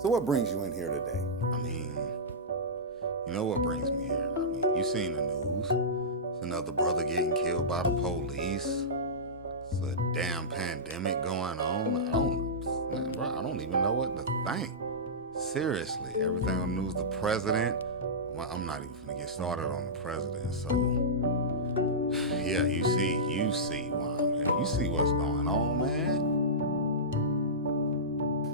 So what brings you in here today? I mean, you know what brings me here? I mean, you seen the news. It's another brother getting killed by the police. It's a damn pandemic going on. I don't even know what to think. Seriously, everything on the news, the president. Well, I'm not even gonna get started on the president. So, yeah, you see, wow, man. You see what's going on, man.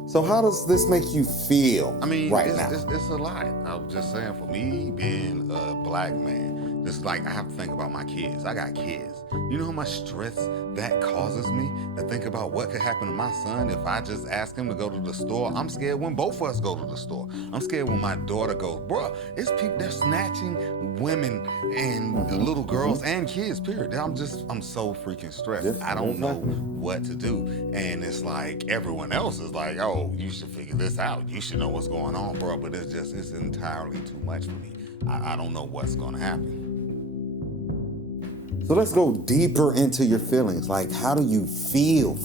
So how does this make you feel I mean, right it's, now? it's a lot. I'm just saying, for me, being a black man, just like I have to think about my kids. I got kids. You know how much stress that causes me to think about what could happen to my son if I just ask him to go to the store? I'm scared when both of us go to the store. I'm scared when my daughter goes. Bruh, it's people, they're snatching women and little girls and kids, period. I'm so freaking stressed. Yes, I don't know exactly. what to do. And it's like everyone else is like, oh, you should figure this out. You should know what's going on, bro. But it's entirely too much for me. I don't know what's gonna happen. So let's go deeper into your feelings. Like, how do you feel?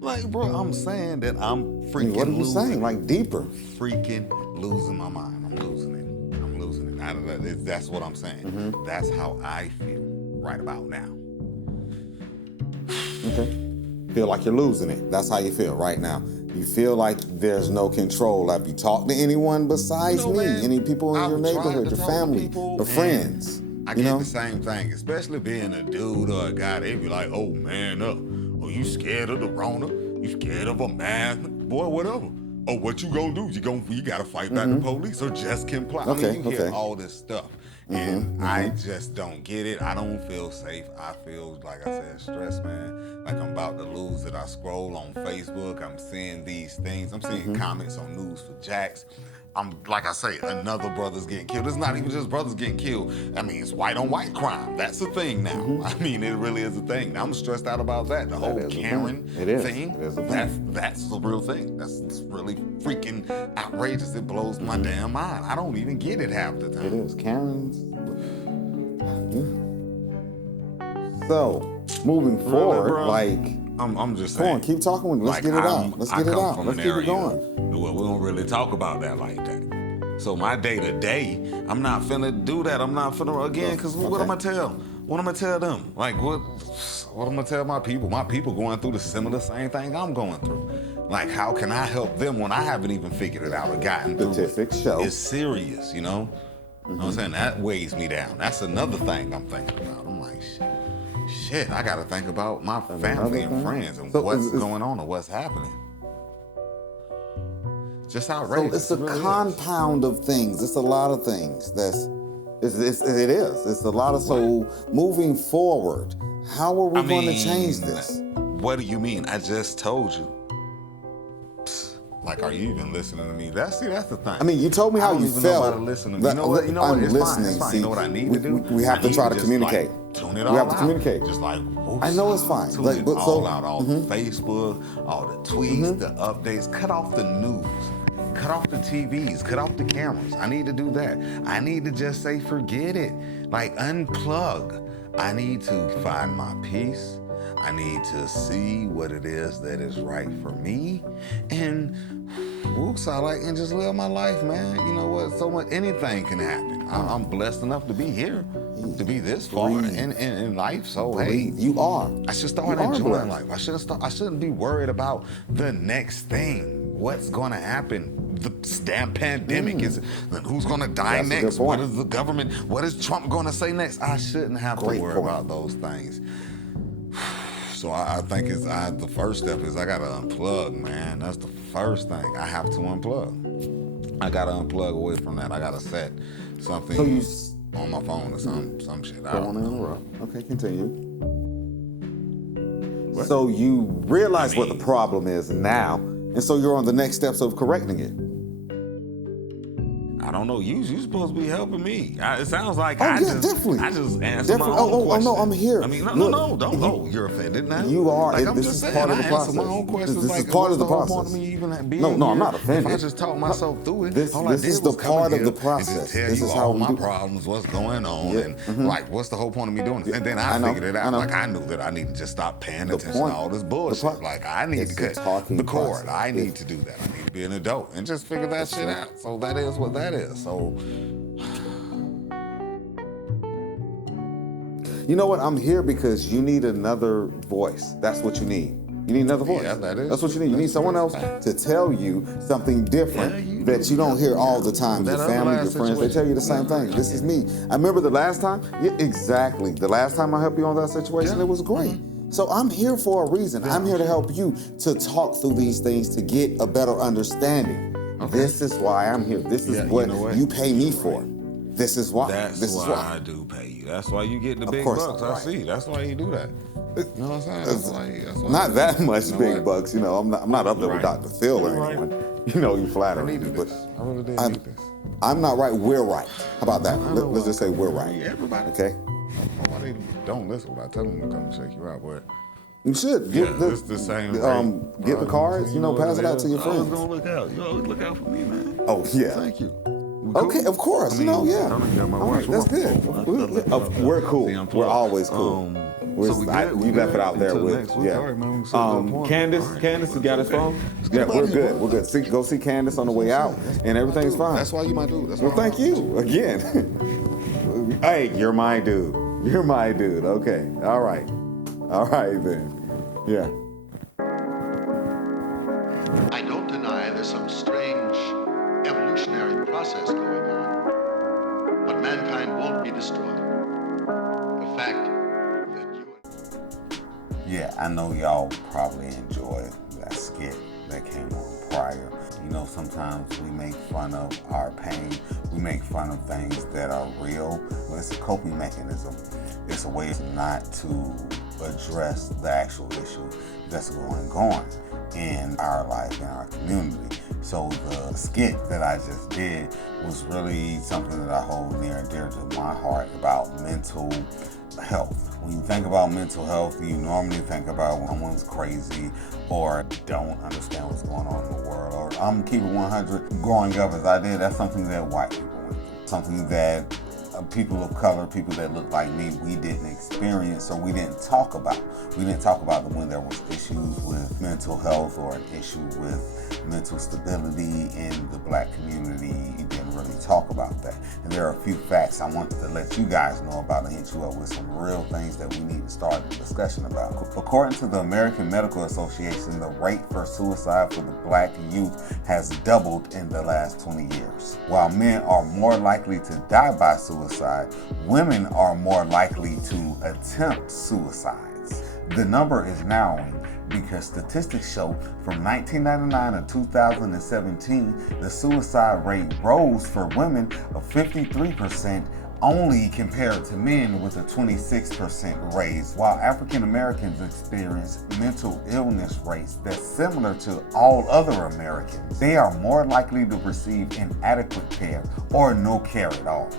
Like, bro, I'm saying that I'm I mean, freaking what are you losing saying? it. Like, deeper. Freaking losing my mind. I'm losing it. That's what I'm saying. That's how I feel right about now. Okay. Feel like you're losing it. That's how you feel right now. You feel like there's no control. Have you talked to anyone besides me? Man, Any people in I've your tried neighborhood, to your talk to family, people, or and friends? I You get know? the same thing, especially being a dude or a guy. They be like, "Oh, man up. Oh, you scared of the Rona? You scared of a man? Boy, whatever. Oh, what you gonna do? You gotta fight back the police or just comply." I mean, you hear all this stuff, and I just don't get it. I don't feel safe. I feel, like I said, stressed, man. Like I'm about to lose it. I scroll on Facebook. I'm seeing these things. I'm seeing comments on News for Jacks. I'm, like I say, another brother's getting killed. It's not even just brothers getting killed. I mean, it's white on white crime. That's a thing now. I mean, it really is a thing. Now, I'm stressed out about that. The whole is a Karen thing. It is. thing. It is a thing. That's the real thing. That's really freaking outrageous. It blows my damn mind. I don't even get it half the time. It is. Karen's. So, moving forward, bro? like, I'm just come saying. on, keep talking with me. Let's Like, get it out. Let's I get it come out. from Let's an keep it area going. where we don't really talk about that like that. So my day to day, I'm not finna do that. I'm not finna again, because what Okay. am I tell? What am I tell them? Like what am I tell my people? My people going through the same thing I'm going through. Like, how can I help them when I haven't even figured it out or gotten through it? Statistics show. It's serious, you know? You know what I'm saying? That weighs me down. That's another thing I'm thinking about. I'm like, shit, I gotta think about my family and friends and what's going on or what's happening. Just So outrageous. it's a It really is. compound of things. It's a lot of things. It is. It's a lot of. So moving forward, how are we going to change this? What do you mean? I just told you. Psst, like, are you even listening to me? That's the thing. I mean, you told me I how don't you even felt. know how to listen to me. You know what? I'm It's listening. fine. It's fine. See, You know what I need to do? We have I to need try to just, communicate. Like, tune it We all have to out. communicate. Just like, whoops, I know it's fine. Tune Like, it but all so- out. All the Facebook, all the tweets, the updates. Cut off the news. Cut off the TVs. Cut off the cameras. I need to do that. I need to just say, forget it. Like, unplug. I need to find my peace. I need to see what it is that is right for me. And whoops, and just live my life, man. You know what? So much, anything can happen. I'm blessed enough to be here, to be this far in life. So, hey, You are. I should start You are enjoying blessed. life. I shouldn't be worried about the next thing. What's gonna happen? The damn pandemic is. Who's gonna die That's a good next? What point. is the government? What is Trump gonna say next? I shouldn't have Great to worry point. about those things. So I think the first step is I gotta unplug, man. That's the first thing. I have to unplug. I gotta unplug away from that. I gotta set something So you on my phone or some shit. I Don't don't want to know. interrupt. Okay, continue. So you realize what the problem is now, and so you're on the next steps of correcting it. I don't know. You supposed to be helping me. It sounds like Oh, I yeah, just definitely. answer my Definitely. own question. No, I'm here. I mean, Look, no, don't. Oh, you're offended now. You are. Like, I'm This just is saying, part of the I answer my process. own questions. This like, is part what's of the whole point process. of me even being No, I'm here not offended. If I just talk myself through it, all I This did is the was come part of here the process. and just tell This you is how all we my do. problems, what's going on, Yeah. and like, what's the whole point of me doing this? And then I I know. figured it I out. know. Like, I knew that I need to just stop paying The attention point- to all this the bullshit. pro- Like, I need it's to a cut talking the cord. process. I need to do that. I need to be an adult and just figure that shit out. So that is what that is. So. You know what? I'm here because you need another voice. That's what you need. You need another voice. Yeah, that is That's what you true. need. You need someone else to tell you something different that you don't hear all the time. That Your other family, your last friends, they tell you the same situation. thing. This is me. I remember the last time. Yeah, exactly. The last time I helped you on that situation, Yeah. it was great. So I'm here for a reason. I'm here to help you to talk through these things to get a better understanding. Okay. This is why I'm here. This is Yeah, you what know what? you pay me for. This is why. That's this why is why. I do pay you. That's why you get the big course bucks. I'm I right. see. That's why you do that. You know what I'm saying? That's why Not that much You know big what? bucks, you know. I'm not up there with Right. Dr. Phil or You're right. anyone. You know, you I flatter me, needed but this. I really did I'm, need this. I'm not right. We're right. How about that? I know Let's just say we're I right. mean, everybody. Okay. Nobody don't listen when I tell them to come check you out, but You should yeah, get the, it's the same. get the cards. You know, pass it out to your I was friends. gonna look out. You always look out for me, man. Oh yeah. Thank you. We Okay, cool? of course. I mean, you know, yeah. I don't got my All watch. right, that's good. We're cool. See, I'm We're plugged. always cool. So we good? You left it out there Until with next week. yeah. All right, man, we can set up an appointment. Candace, All right. Candace, you got his phone? Yeah, we're good. We're good. Go see Candace on the way out, and everything's fine. That's why you my dude. That's Well, why thank you again. Hey, you're my dude. You're my dude. Okay. All right. All right then. Yeah. I don't deny there's some strange evolutionary process going on, but mankind won't be destroyed. The fact that you Yeah, I know y'all probably enjoyed that skit that came on prior. You know, sometimes we make fun of our pain. We make fun of things that are real. But it's a coping mechanism. It's a way not to address the actual issue that's going on in our life, in our community. So the skit that I just did was really something that I hold near and dear to my heart about mental health. When you think about mental health, you normally think about when someone's crazy or don't understand what's going on in the world. Or I'm keeping 100. Growing up as I did, that's something that white people went through. Something that people of color, people that look like me, we didn't experience or we didn't talk about. We didn't talk about when there was issues with mental health or an issue with mental stability in the black community. You didn't really talk about that. And there are a few facts I wanted to let you guys know about and hit you up with some real things that we need to start the discussion about. According to the American Medical Association, the rate for suicide for the black youth has doubled in the last 20 years. While men are more likely to die by suicide, women are more likely to attempt suicides. The number is narrowing because statistics show from 1999 to 2017, the suicide rate rose for women of 53%, only compared to men with a 26% raise, while African Americans experience mental illness rates that's similar to all other Americans. They are more likely to receive inadequate care or no care at all.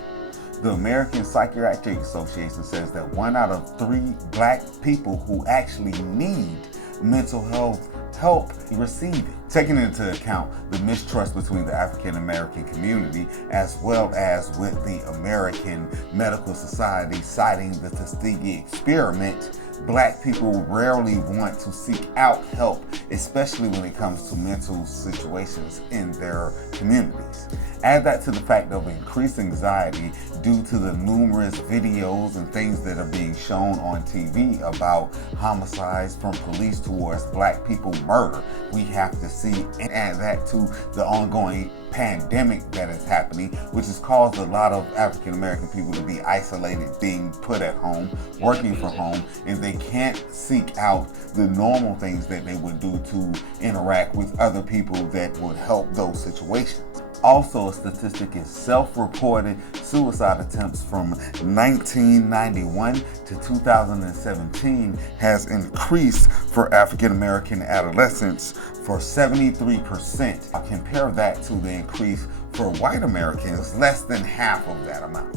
The American Psychiatric Association says that 1 out of 3 black people who actually need mental health help receive it. Taking into account the mistrust between the African American community as well as with the American Medical Society citing the Tuskegee experiment, black people rarely want to seek out help, especially when it comes to mental situations in their communities. Add that to the fact of increased anxiety due to the numerous videos and things that are being shown on TV about homicides from police towards black people murder. We have to see, and add that to the ongoing pandemic that is happening, which has caused a lot of African American people to be isolated, being put at home, working from home, and they can't seek out the normal things that they would do to interact with other people that would help those situations. Also, a statistic is self-reported suicide attempts from 1991 to 2017 has increased for African American adolescents for 73%. I'll compare that to the increase for white Americans, less than half of that amount.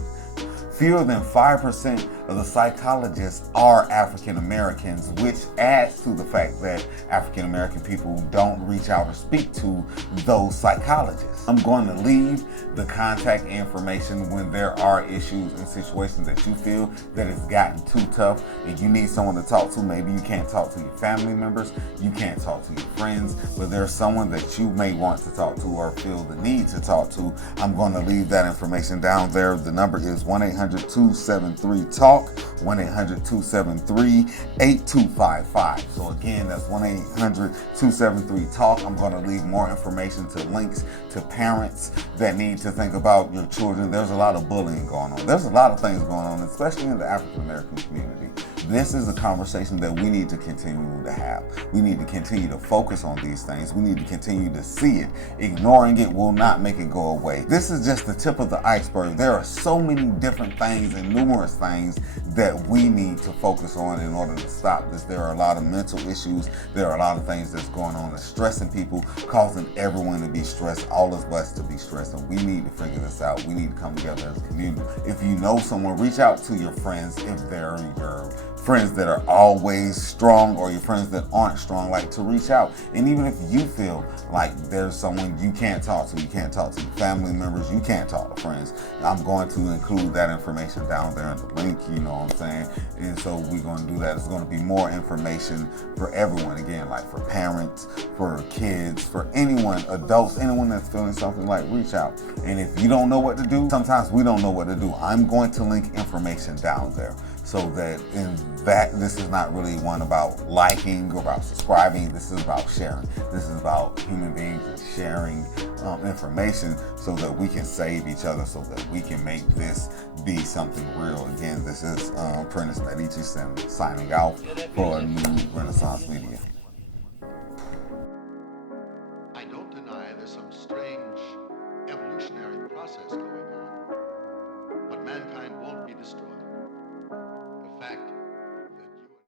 Fewer than 5% of the psychologists are African Americans, which adds to the fact that African American people don't reach out or speak to those psychologists. I'm going to leave the contact information when there are issues and situations that you feel that it's gotten too tough and you need someone to talk to. Maybe you can't talk to your family members, you can't talk to your friends, but there's someone that you may want to talk to or feel the need to talk to. I'm going to leave that information down there. The number is 1-800-273-TALK, 1-800-273-8255. So again, that's 1-800-273-TALK. I'm going to leave more information to links to parents that need to think about your children. There's a lot of bullying going on. There's a lot of things going on, especially in the African American community. This is a conversation that we need to continue to have. We need to continue to focus on these things. We need to continue to see it. Ignoring it will not make it go away. This is just the tip of the iceberg. There are so many different things and numerous things that we need to focus on in order to stop this. There are a lot of mental issues. There are a lot of things that's going on that's stressing people, causing everyone to be stressed, all of us to be stressed, and we need to figure this out. We need to come together as a community. If you know someone, reach out to your friends if they're your friends that are always strong or your friends that aren't strong, like to reach out. And even if you feel like there's someone you can't talk to, you can't talk to your family members, you can't talk to friends, I'm going to include that information down there in the link, you know what I'm saying? And so we're going to do that. It's going to be more information for everyone, again, like for parents, for kids, for anyone, adults, anyone that's feeling something, like reach out. And if you don't know what to do, sometimes we don't know what to do. I'm going to link information down there, so that this is not really one about liking or about subscribing. This is about sharing. This is about human beings sharing information so that we can save each other, so that we can make this be something real. Again, this is Prentice Medici signing out for a new Renaissance Media. I don't deny there's some strange evolutionary process going on, but mankind won't be destroyed.